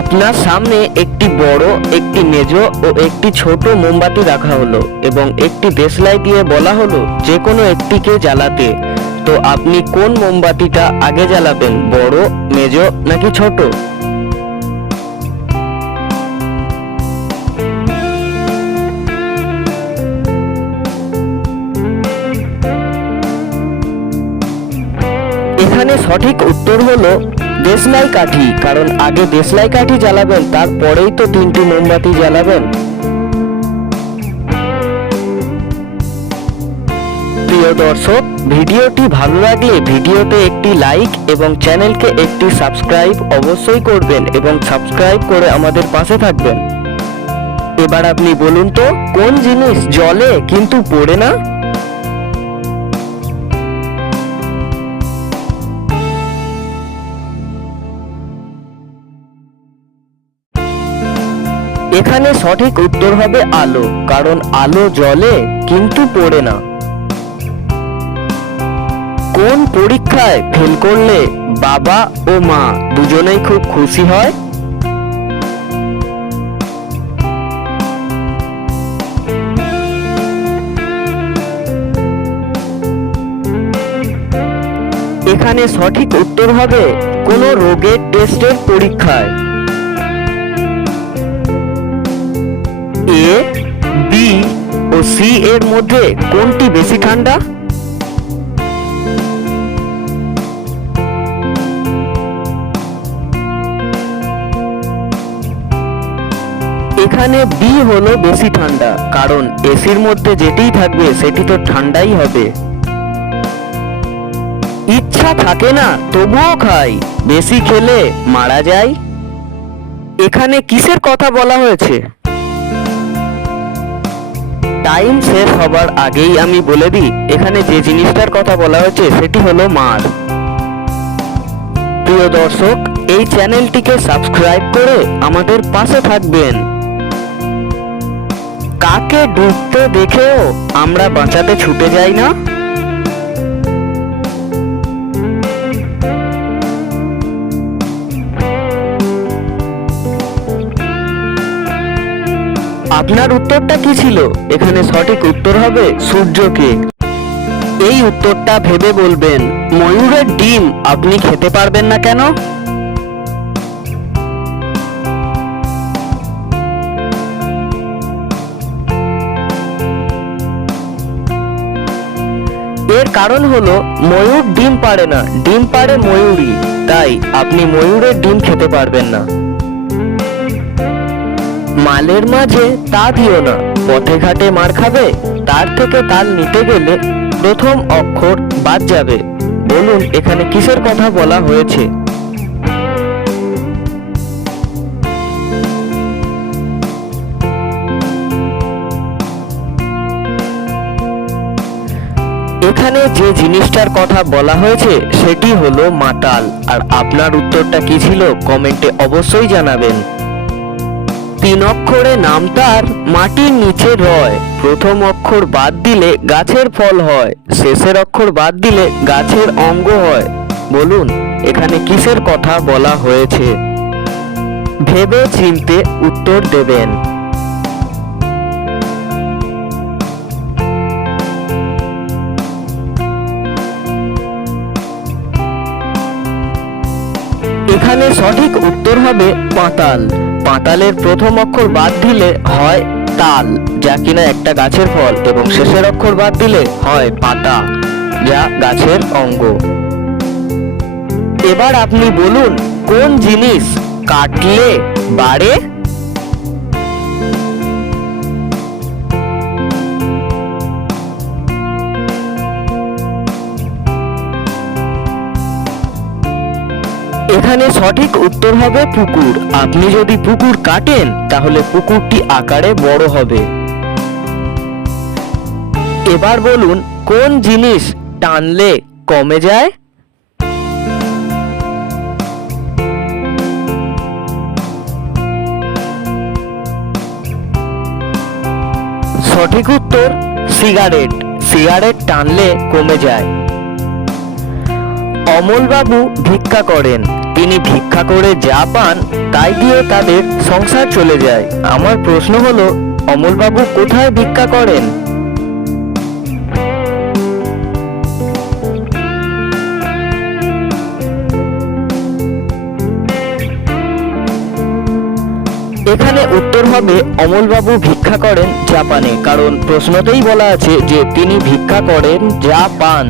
আপনার সামনে একটি বড়, একটি মেজ ও একটি ছোট মোমবাতি রাখা হলো এবং একটি দেশলাই দিয়ে বলা হলো যে কোনো একটিকে জ্বালাতে। তো আপনি কোন মোমবাতিটা আগে জ্বালাবেন, বড়, মেজ নাকি ছোট? এখানে সঠিক উত্তর হলো দেশলাই কাঠি, কারণ আগে দেশলাই কাঠি জ্বালাবেন, তারপরেই তো তিনটি মোমবাতি জ্বালাবেন। প্রিয় দর্শক, ভিডিওটি ভালো লাগলে ভিডিওতে একটি লাইক এবং চ্যানেলকে একটি সাবস্ক্রাইব অবশ্যই করবেন এবং সাবস্ক্রাইব করে আমাদের পাশে থাকবেন। এবার আপনি বলুন তো, কোন জিনিস জ্বলে কিন্তু পড়ে না? এখানে সঠিক উত্তর হবে আলো, কারণ আলো জ্বলে কিন্তু পড়ে না। কোন পরীক্ষায় ফেল করলে বাবা ও মা দুজনেই খুব খুশি হয়? এখানে সঠিক উত্তর হবে কোনো রোগের টেস্টের পরীক্ষায়। এ, বি ও সি এর মধ্যে কোনটি বেশি ঠান্ডা? এখানে বি হলো বেশি ঠান্ডা, কারণ এসির মধ্যে যেটিই থাকবে সেটি তো ঠান্ডাই হবে। ইচ্ছা থাকে না তবুও খাই, বেশি খেলে মারা যায়। এখানে কিসের কথা বলা হয়েছে? টাইম শেষ হবার আগেই আমি বলে দিই, এখানে যে জিনিসটার কথা বলা হয়েছে সেটি হলো মার। প্রিয় দর্শক, এই চ্যানেলটিকে সাবস্ক্রাইব করে আমাদের পাশে থাকবেন। কাকে ডুবতে দেখেও আমরা বাঁচাতে ছুটে যাই না? আপনার উত্তরটা কি ছিল? এখানে সঠিক উত্তর হবে সূর্যকে। এই উত্তরটা ভেবে বলবেন, ময়ূরের ডিম আপনি খেতে পারবেন না কেন? এর কারণ হলো ময়ূর ডিম পাড়ে না, ডিম পাড়ে ময়ূরী, তাই আপনি ময়ূরের ডিম খেতে পারবেন না। মালের মাঝে তা দিও না, পথে ঘাটে মার খাবে। তার থেকে তাল নিতে গেলে প্রথম অক্ষর বাদ যাবে। বলুন এখানে কিসের কথা বলা হয়েছে? এখানে যে জিনিসটার কথা বলা হয়েছে সেটি হলো মাতাল। আর আপনার উত্তরটা কি ছিল কমেন্টে অবশ্যই জানাবেন। তিন অক্ষরে নাম তার, মাটির নিচে রয়। প্রথম অক্ষর বাদ দিলে গাছের ফল হয়, শেষের অক্ষর বাদ দিলে গাছের অঙ্গ হয়। বলুন এখানে কিসের কথা বলা হয়েছে? ভেবে চিন্তে উত্তর দেবেন। এখানে সঠিক উত্তর হবে পাতাল। পাতালের প্রথম অক্ষর বাদ দিলে হয় তাল, যা কিনা একটা গাছের ফল, এবং শেষের অক্ষর বাদ দিলে হয় পাতা, যা গাছের অঙ্গ। এবার আপনি বলুন কোন জিনিস কাটলে বাড়ে? এখানে সঠিক উত্তর হবে পুকুর। আপনি যদি পুকুর কাটেন তাহলে পুকুরটি আকারে বড় হবে। এবার বলুন কোন জিনিস টানলে কমে যায়? সঠিক উত্তর সিগারেট। সিগারেট টানলে কমে যায়। অমল বাবু ভিক্ষা করেন, তিনি ভিক্ষা করে যা পান তাই দিয়ে তাদের সংসার চলে যায়। আমার প্রশ্ন হলো, অমলবাবু কোথায় ভিক্ষা করেন? এখানে উত্তর হবে অমলবাবু ভিক্ষা করেন জাপানে, কারণ প্রশ্নতেই বলা আছে যে তিনি ভিক্ষা করেন যা পান।